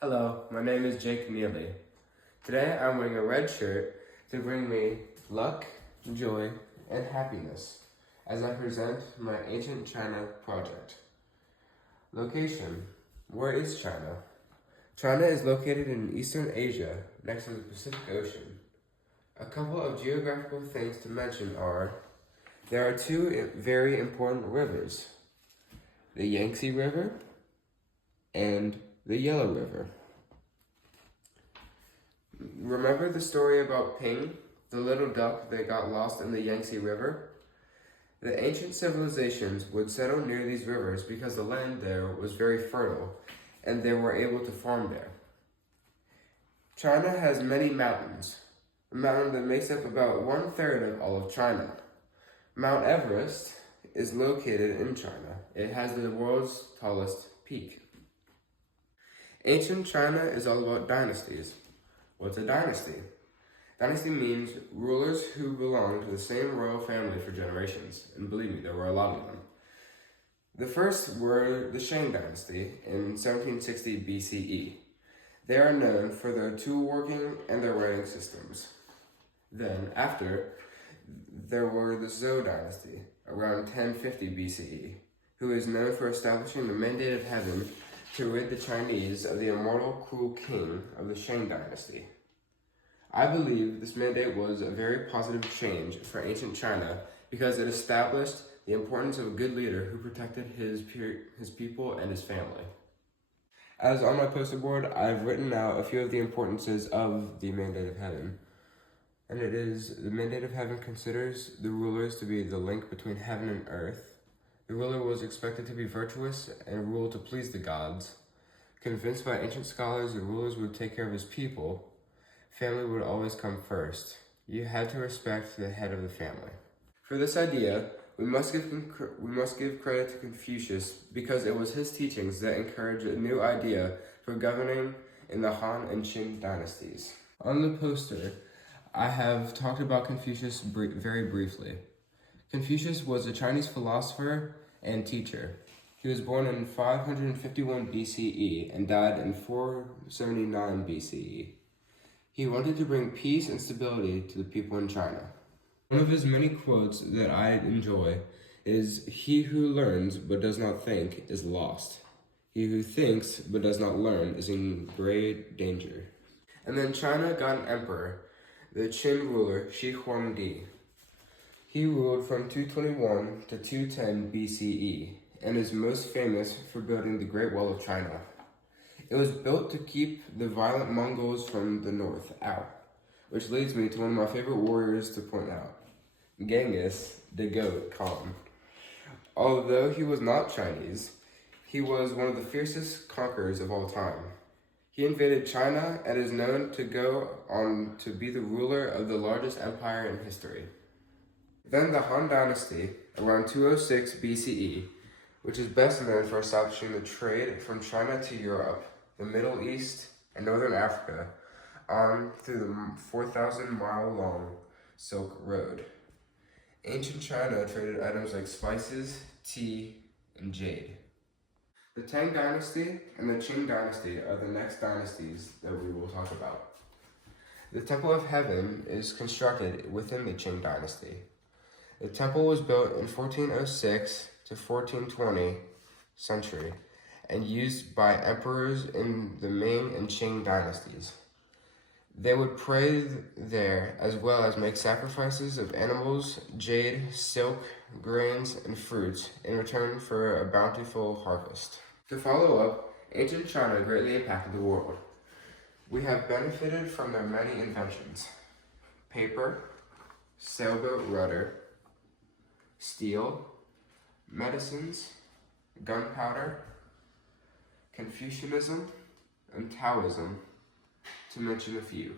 Hello, my name is Jake Neely. Today I'm wearing a red shirt to bring me luck, joy, and happiness as I present my Ancient China project. Location: where is China? China is located in Eastern Asia next to the Pacific Ocean. A couple of geographical things to mention are there are two very important rivers, the Yangtze River and the Yellow River. Remember the story about Ping, the little duck that got lost in the Yangtze River? The ancient civilizations would settle near these rivers because the land there was very fertile and they were able to farm there. China has many mountains, a mountain that makes up about 1/3 of all of China. Mount Everest is located in China. It has the world's tallest peak. Ancient China is all about dynasties. What's a dynasty? Dynasty means rulers who belong to the same royal family for generations, and believe me, there were a lot of them. The first were the Shang Dynasty in 1760 BCE. They are known for their tool working and their writing systems. Then, after, there were the Zhou Dynasty around 1050 BCE, who is known for establishing the mandate of heaven to rid the Chinese of the immortal, cruel king of the Shang Dynasty. I believe this mandate was a very positive change for ancient China because it established the importance of a good leader who protected his people and his family. As on my poster board, I've written out a few of the importances of the mandate of heaven. And it is, the mandate of heaven considers the rulers to be the link between heaven and earth. The ruler was expected to be virtuous and rule to please the gods. Convinced by ancient scholars the rulers would take care of his people, family would always come first. You had to respect the head of the family. For this idea, we must give credit to Confucius because it was his teachings that encouraged a new idea for governing in the Han and Qing dynasties. On the poster, I have talked about Confucius very briefly. Confucius was a Chinese philosopher and teacher. He was born in 551 BCE and died in 479 BCE. He wanted to bring peace and stability to the people in China. One of his many quotes that I enjoy is, "He who learns but does not think is lost. He who thinks but does not learn is in great danger." And then China got an emperor, the Qin ruler Shi Huangdi. He ruled from 221 to 210 BCE and is most famous for building the Great Wall of China. It was built to keep the violent Mongols from the north out, which leads me to one of my favorite warriors to point out, Genghis, the Goat Khan. Although he was not Chinese, he was one of the fiercest conquerors of all time. He invaded China and is known to go on to be the ruler of the largest empire in history. Then the Han Dynasty, around 206 BCE, which is best known for establishing the trade from China to Europe, the Middle East, and Northern Africa, on through the 4,000-mile-long Silk Road. Ancient China traded items like spices, tea, and jade. The Tang Dynasty and the Qing Dynasty are the next dynasties that we will talk about. The Temple of Heaven is constructed within the Qing Dynasty. The temple was built in 1406 to 1420 century and used by emperors in the Ming and Qing dynasties. They would pray there as well as make sacrifices of animals, jade, silk, grains, and fruits in return for a bountiful harvest. To follow up, ancient China greatly impacted the world. We have benefited from their many inventions: paper, sailboat rudder, steel, medicines, gunpowder, Confucianism, and Taoism, to mention a few.